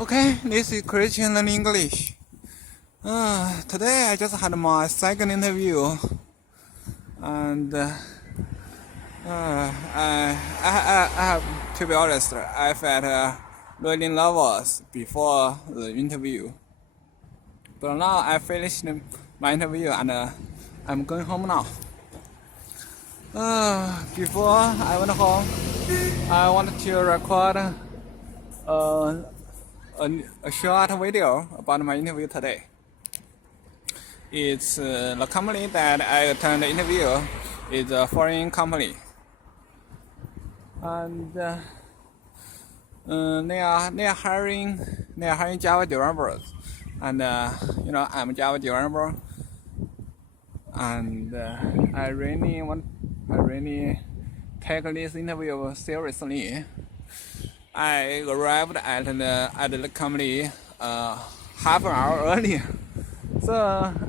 Okay, this is Christian Learning English. Today I just had my second interview, and I have to be honest, I felt really nervous before the interview. But now I finished my interview and I'm going home now. Before I went home, I wanted to record a short video about my interview today. It's the company that I attended the interview is a foreign company, and they are hiring Java developers, and I'm a Java developer, and I really take this interview seriously. I arrived at the company half an hour earlier. So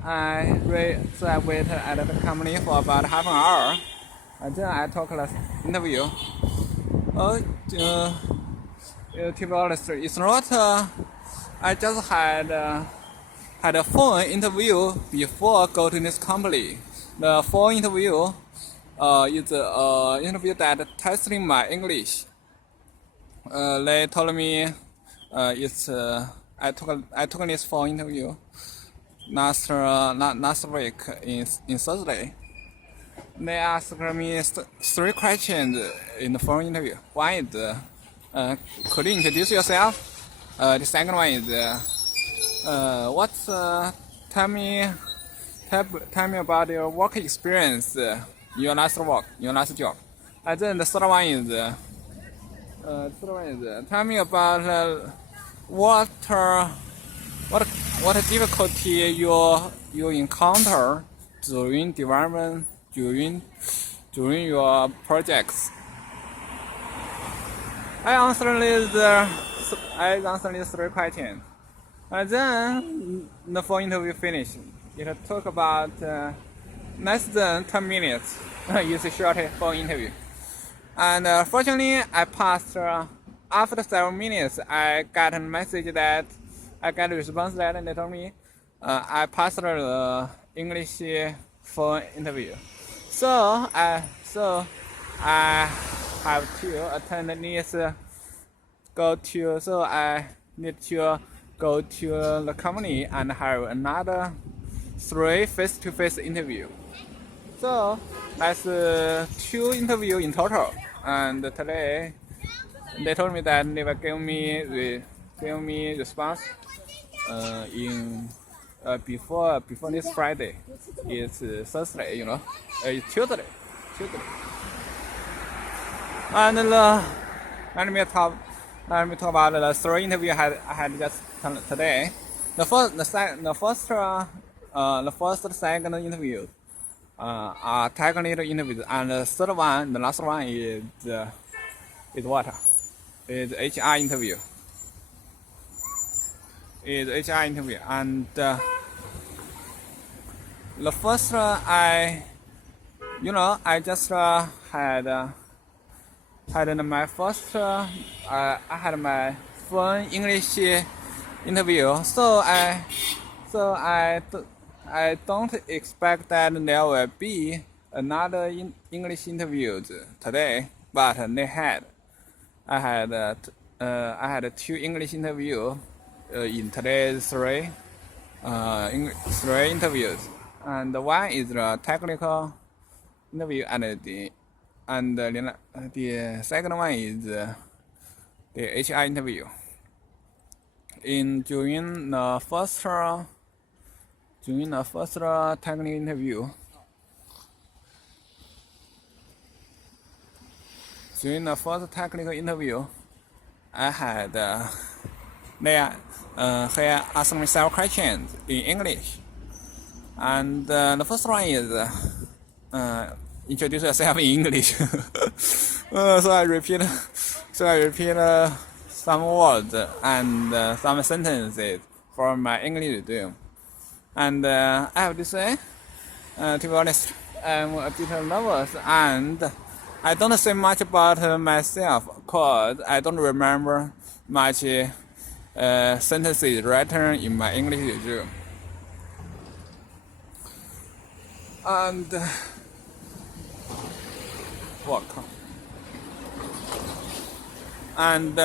I waited at the company for about half an hour, and then I took the interview. To be honest, it's not. I just had a phone interview before go to this company. The phone interview is an interview that testing my English. They told me I took this phone interview last week in Thursday. They asked me three questions in the phone interview. One is, could you introduce yourself? The second one is, tell me about your work experience, your last job. And then the third one is, tell me about what difficulty you encounter during development during your projects. I answered these three questions, and then the phone interview finished. It took about less than 10 minutes. It's a short phone interview, and fortunately I passed. After several minutes, I got a message that I got a response that they told me I passed the English phone interview. So I have to attend this. I need to go to the company and have another 3 face-to-face interview. So that's 2 interviews in total. And today they told me that they will give me response before this Friday. It's Thursday, it's Tuesday. And let me talk about the 3 interviews I had just today. The first, second interview are technical interviews, and the third one, the last one is what? Is HR interview. And the first I just had my first I had my phone English interview. So I don't expect that there will be another English interview today, but I had 2 English interviews in today's 3 interviews, and one is the technical interview, and the second one is the HR interview. During the first technical interview. During the first technical interview, I had they asked me several questions in English, and the first one is introduce yourself in English. So I repeat some words and some sentences from my English resume, and I have to say, to be honest, I'm a bit nervous, and I don't say much about myself because I don't remember much sentences written in my English resume. And work. And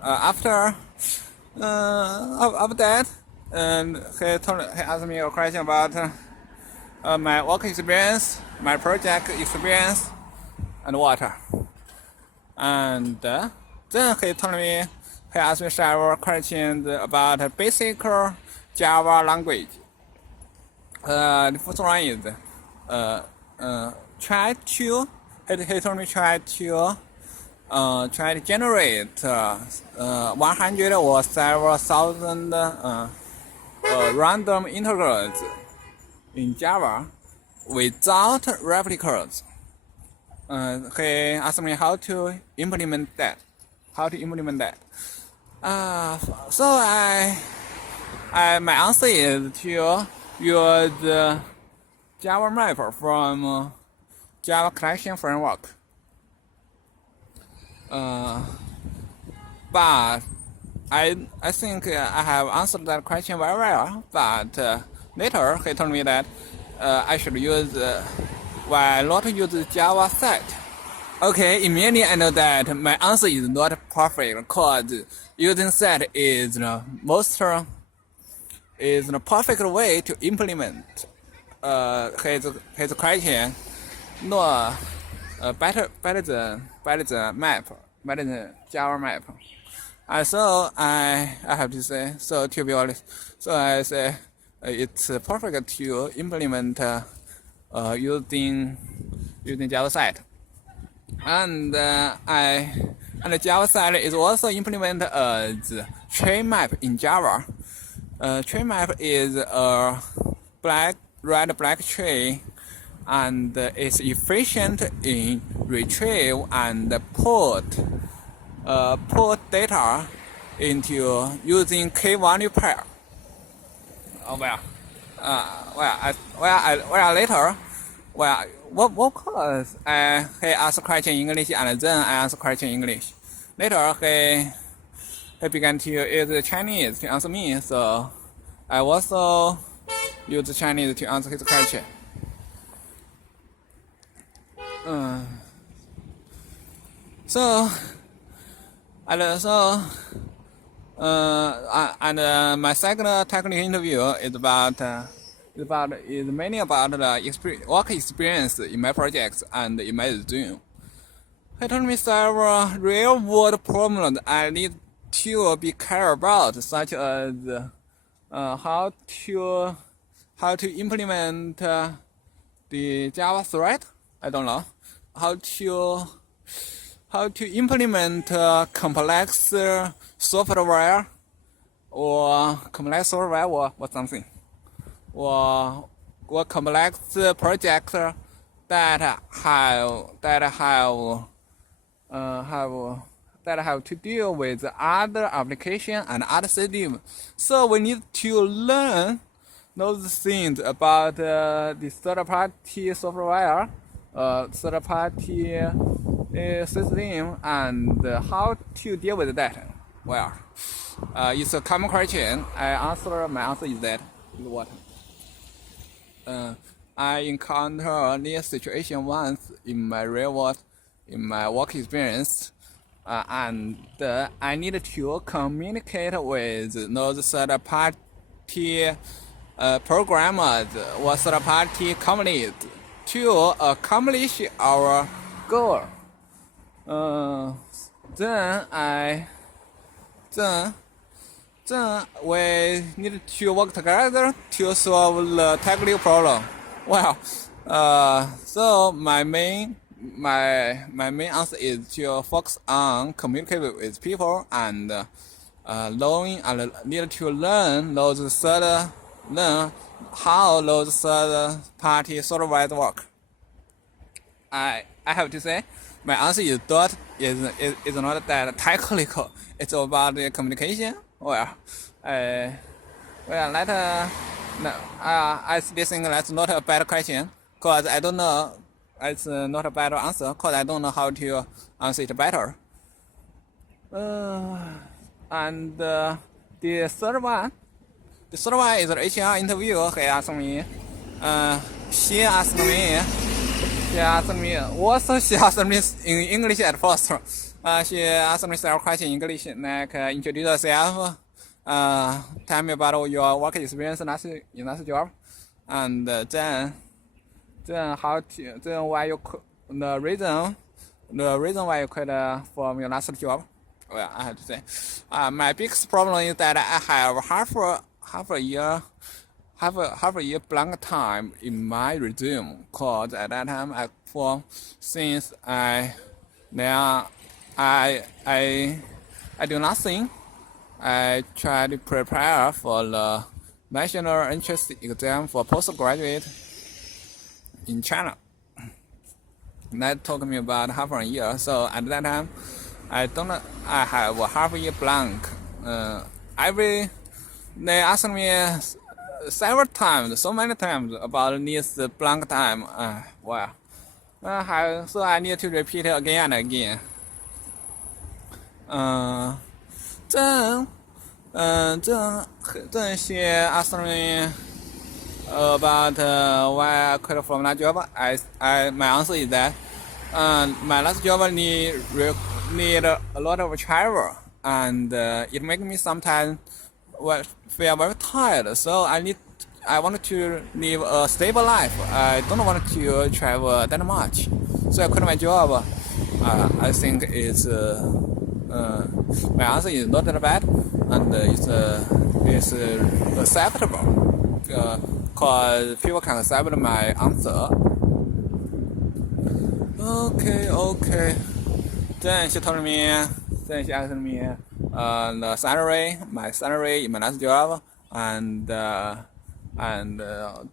after that, he asked me a question about my work experience, my project experience, and water. And then he asked me several questions about basic Java language. The first one is he told me try to generate 100 or several thousand random integers in Java without replicas. He asked me how to implement that. So my answer is to use Java map from Java collection framework. But I think I have answered that question very well. But later he told me that I should use why not use Java set. Okay, immediately I know that my answer is not perfect because using set is the perfect way to implement his question. No, better than Java map. So I have to say, so to be honest, so I say it's perfect to implement using Java site. And Java site is also implemented as tree map in Java. Tree map is a red-black tree, and is efficient in retrieve and put data into using key-value pair. What course he asked question in English and then I answer question in English. Later he began to use Chinese to answer me, so I also use Chinese to answer his question. My second technical interview is mainly about the work experience in my projects and in my resume. He told me several real-world problems I need to be careful about, such as how to implement the Java thread. I don't know how to implement complex software or something, or complex projects that have to deal with other applications and other systems. So we need to learn those things about the third-party software, third-party system, and how to deal with that. Well, it's a common question. My answer is that is what. I encountered this situation once in my work experience, and I need to communicate with those third-party programmers or third-party companies to accomplish our goal. Then we need to work together to solve the technical problem. Well, so my main answer is to focus on communicating with people and need to learn how those third-party software work. I have to say, my answer is not that technical. It's about the communication. I think that's not a bad question, because I don't know. It's not a bad answer, because I don't know how to answer it better. And the third one is the HR interview. He asked me, she asked me, also she asked me in English at first. She asked me several questions in English, like introduce yourself, tell me about your work experience in last job, and then why you the reason why you quit from your last job. Well, I have to say, my biggest problem is that I have half a year blank time in my resume. Cause at that time since I do nothing. I try to prepare for the national entrance exam for postgraduate in China. That took me about half a year. So at that time, I have a half a year blank. They asked me several times, so many times about this blank time. So I need to repeat it again and again. Then she asked me about why I quit from that job. My answer is that my last job need a lot of travel, and it makes me sometimes feel very tired. So I wanted to live a stable life. I don't want to travel that much. So I quit my job. I think it's my answer is not that bad, and it's acceptable. Cause people can accept my answer. Okay. Then she asked me the salary, my salary in my last job, and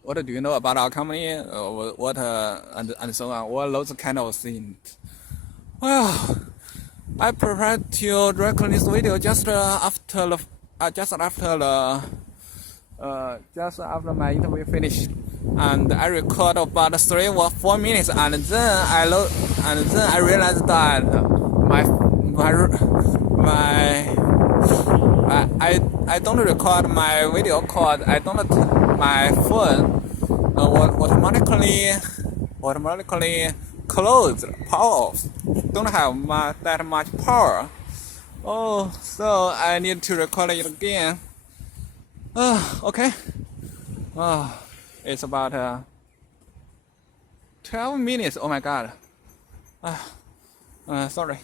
what do you know about our company? And so on. All those kind of things. Well, I prepared to record this video just after my interview finished, and I record about 3 or 4 minutes, and then I realized that I don't record my video cause my phone automatically closed, power off, don't have that much power. So I need to record it again. Okay. It's about 12 minutes. Oh my god. Sorry.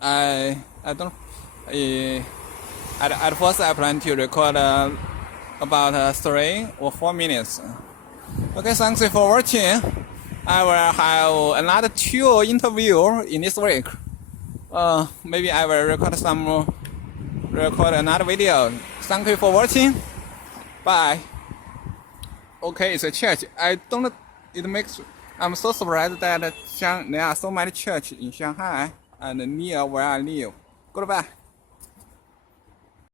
I don't. At first I plan to record about 3 or 4 minutes. Okay, thanks for watching. I will have another 2 interviews in this week. Maybe I will record another video. Thank you for watching. Bye. Okay, it's a church. I'm so surprised that there are so many churches in Shanghai and near where I live. Goodbye.